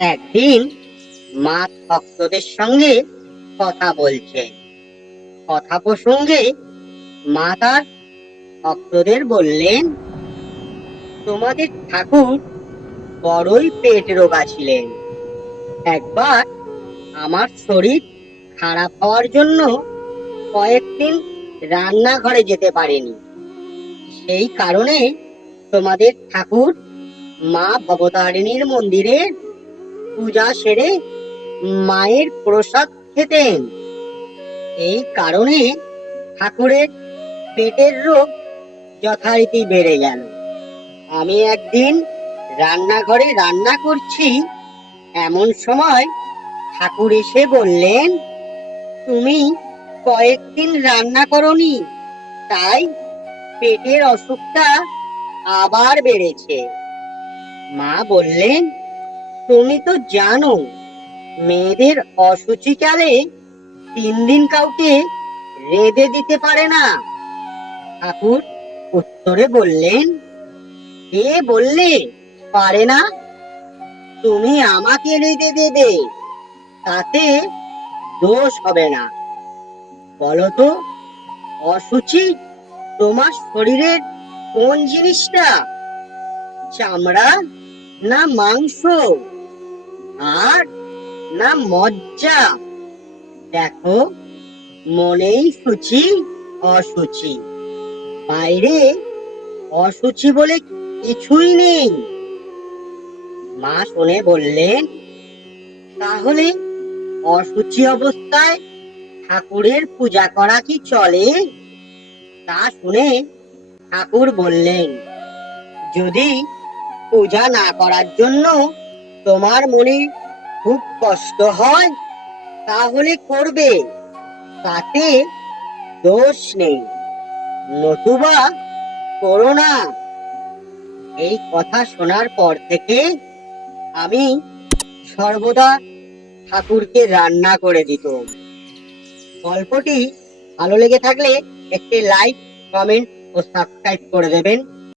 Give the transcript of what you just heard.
একদিন মা ভক্তদের সঙ্গে কথা বলছে। কথা প্রসঙ্গে মা তার ভক্তদের বললেন, তোমাদের ঠাকুর বড়ই পেট রোগা ছিলেন। একবার আমার শরীর খারাপ হওয়ার জন্য কয়েকদিন রান্নাঘরে যেতে পারেনি। সেই কারণে তোমাদের ঠাকুর মা ভবতারিণীর মন্দিরে পূজা সেরে মায়ের প্রসাদ খেতেন। এই কারণে ঠাকুরের পেটের রোগ যথারীতি বেড়ে গেল। আমি একদিন রান্নাঘরে রান্না করছি, এমন সময় ঠাকুর এসে বললেন, তুমি কয়েকদিন রান্না করনি, তাই পেটের অসুখটা আবার বেড়েছে। মা বললেন তুমি তো জানো, মেয়েদের অসুচিকালে তিন দিন কাউকে রেঁধে দিতে পারে না। ঠাকুর উত্তরে বললেন, কে বললে পারে না? তুমি আমাকে রেঁধে দেবে, তাতে দোষ হবে না। বলতো অসুচি তোমার শরীরের কোন জিনিসটা? চামড়া না মাংস? আর না মজ্জা। দেখো, মনেই সূচি, অসুচি। বাইরে অসুচি বলে কিছুই নেই। মা শুনে বললেন, তাহলে অসুচি অবস্থায় ঠাকুরের পূজা করা কি চলে? তা শুনে ঠাকুর বললেন, যদি পূজা না করার জন্য তোমার মনে খুব কষ্ট হয়, তাহলে করবে। তাতে দোষ নেই। নতুবা করো না। এই কথা শোনার পর থেকে আমি সর্বদা ঠাকুরকে রান্না করে দিত। গল্পটি ভালো লেগে থাকলে একটি লাইক, কমেন্ট ও সাবস্ক্রাইব করে দেবেন।